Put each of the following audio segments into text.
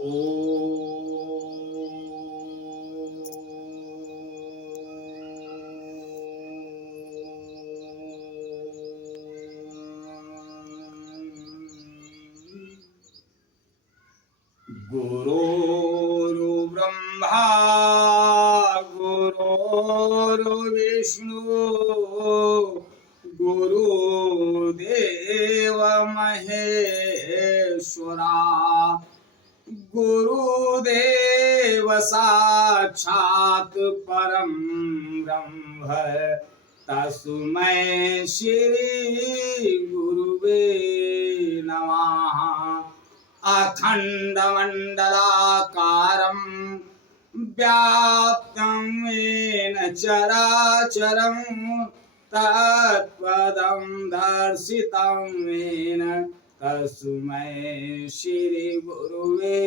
गुरुर्ब्रह्मा गुरुर्विष्णु गुरुदेव महेश्वरा गुरुदेव साक्षात् परं ब्रह्म तस्मै श्री गुरुवे नमः। अखण्डमण्डलाकारं व्याप्तं येन चराचरं तत्पदं दर्शितं येन तस्मै श्रीगुरुवे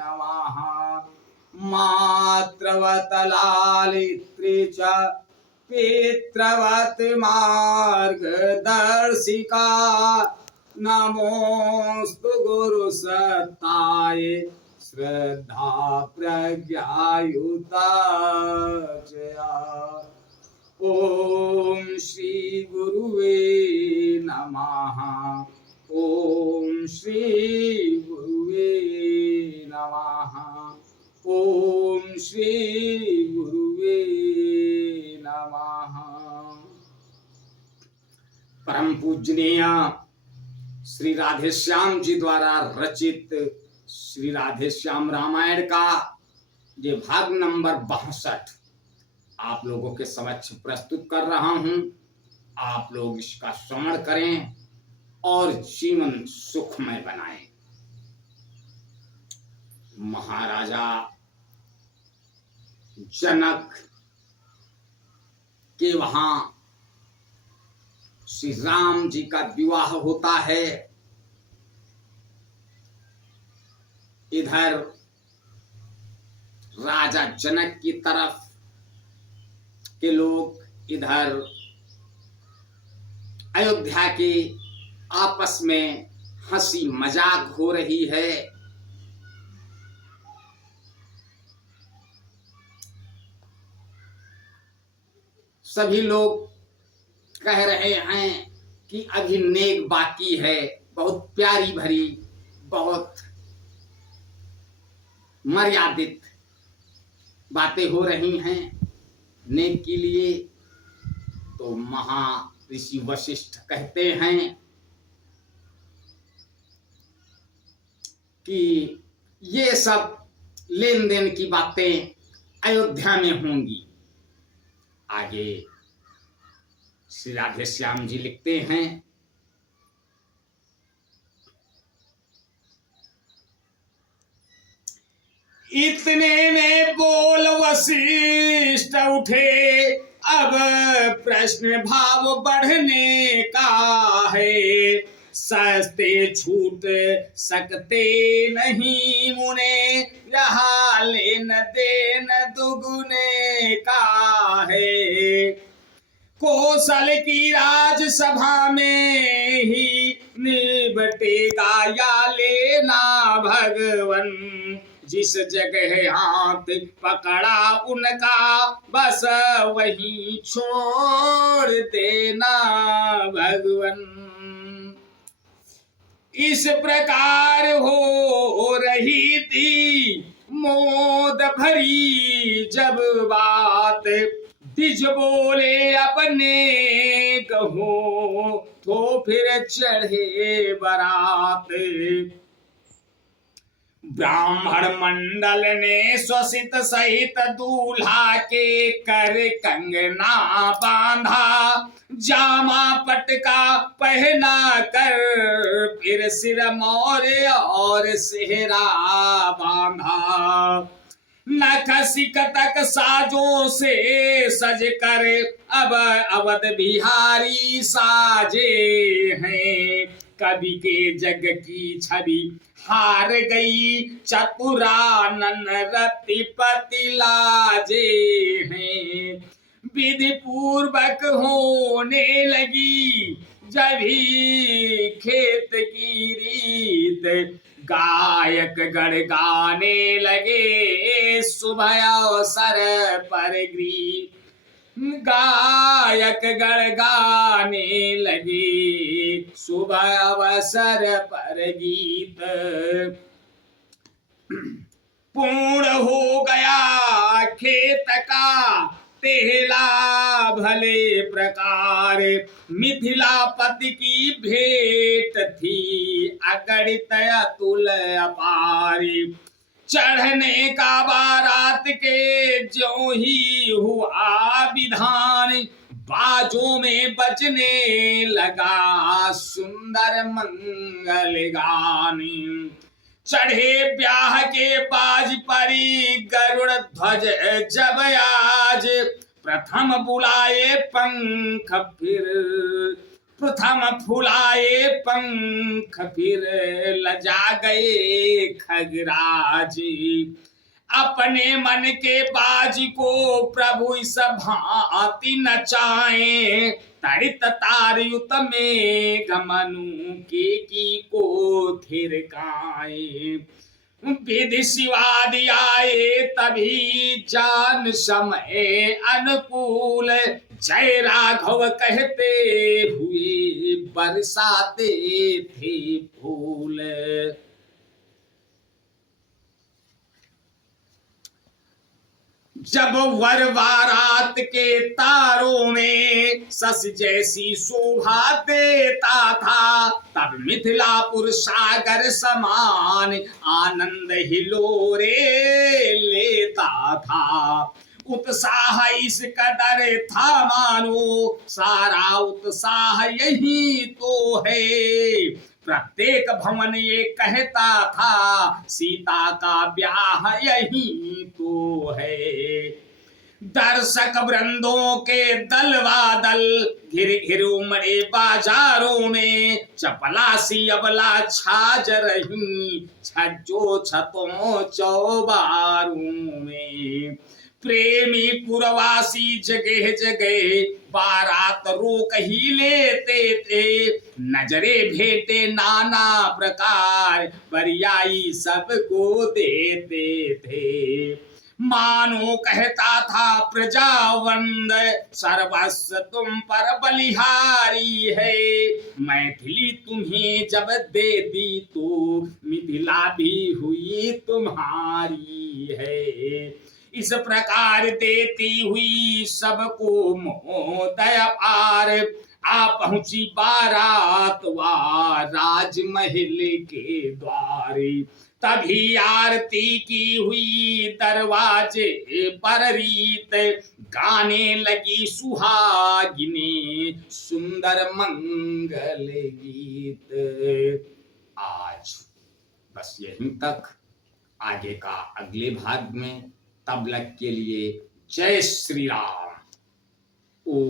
नमः। मातृवत् लालित्री च पितृवत् मार्गदर्शिका नमोस्तु गुरुसत्ताय श्रद्धा प्रज्ञायुताचया। ओम श्री गुरुवे नमः। ओम श्री गुरुवे नमः। ओम श्री गुरुवे नमः। परम पूजनीय श्री राधेश्याम जी द्वारा रचित श्री राधेश्याम रामायण का ये भाग नंबर 62 आप लोगों के समक्ष प्रस्तुत कर रहा हूं। आप लोग इसका श्रवण करें और जीवन सुखमय बनाएं। महाराजा जनक के वहां श्री राम जी का विवाह होता है। इधर राजा जनक की तरफ के लोग, इधर अयोध्या के आपस में हंसी मजाक हो रही है। सभी लोग कह रहे हैं कि अभी नेक बाकी है। बहुत प्यारी भरी, बहुत मर्यादित बातें हो रही हैं नेक के लिए। तो महर्षि वशिष्ठ कहते हैं कि ये सब लेन देन की बातें अयोध्या में होंगी। आगे श्री राधेश्याम जी लिखते हैं, इतने में बोल वशिष्ठ उठे, अब प्रश्न भाव बढ़ने का है। सस्ते छूट सकते नहीं मुने, यहाँ लेन देन दुगुने का है। कौशल की राजसभा में ही निबटेगा या लेना भगवन। जिस जगह हाथ पकड़ा उनका, बस वहीं छोड़ देना भगवन। इस प्रकार हो रही थी मोद भरी जब बात, द्विज बोले अपने कहो तो फिर चढ़े बारात। ब्राह्मण मंडल ने स्वसित सहित दूल्हा के कर कंगना बांधा, जामा पटका पहना कर फिर सिर मोरे और सेहरा बांधा। नख सिकतक साजों से सज कर अब अवध बिहारी साजे हैं। कवि के जग की छवि हार गई, चतुरानन रतिपति लाजे हैं। विधि पूर्वक होने लगी जब ही खेत की रीत, गायक गण गाने लगे सुबह अवसर पर ग्रीत, गायक गण गाने लगे सुबह अवसर पर गीत। पूर्ण हो गया खेत का तेला भले प्रकार, मिथिलापति की भेंट थी अगणित अतुल अपार। चढ़ने का बारात के ज्यों ही हुआ विधान, बाजों में बजने लगा सुंदर मंगल गान। चढ़े ब्याह के बाज परी गरुड़ ध्वज जब आज, प्रथम बुलाए पंख फिर प्रथम फुलाए पंख फिर लजा गए खगराज। अपने मन के बाज को प्रभु इस भांति नचाए, तड़ित तारयुत में गमनु की को थिरकाए। विधि शिवादि आए तभी जान समय अनुकूल, जय राघव कहते हुए बरसाते थे फूल। जब वर बारात के तारों में सस जैसी शोभा देता था, तब मिथिलापुर सागर समान आनंद हिलोरे लेता था। उत्साह इस कदर था मानो सारा उत्साह यही तो है, प्रत्येक भवन ये कहता था सीता का ब्याह यही तो है। दर्शक वृंदों के दलवादल घिर घिर उमड़े बाजारों में, चपलासी अबला छाज रही छज्जो छतों चौबारों में। प्रेमी पुरवासी जगह जगह बारात रोक ही लेते थे, नजरे भेंटे नाना प्रकार बरियाई सबको देते थे। मानो कहता था प्रजावंद सर्वस्व तुम पर बलिहारी है, मैथिली तुम्हें जब दे दी तो मिथिला भी हुई तुम्हारी है। इस प्रकार देती हुई सबको मोह दया पार, आ पहुंची बारात वा राजमहल के द्वारे। तभी आरती की हुई दरवाजे पर रीत, गाने लगी सुहागिने सुंदर मंगल गीत। आज बस यहीं तक, आगे का अगले भाग में। तब तक के लिए जय श्री राम। ओ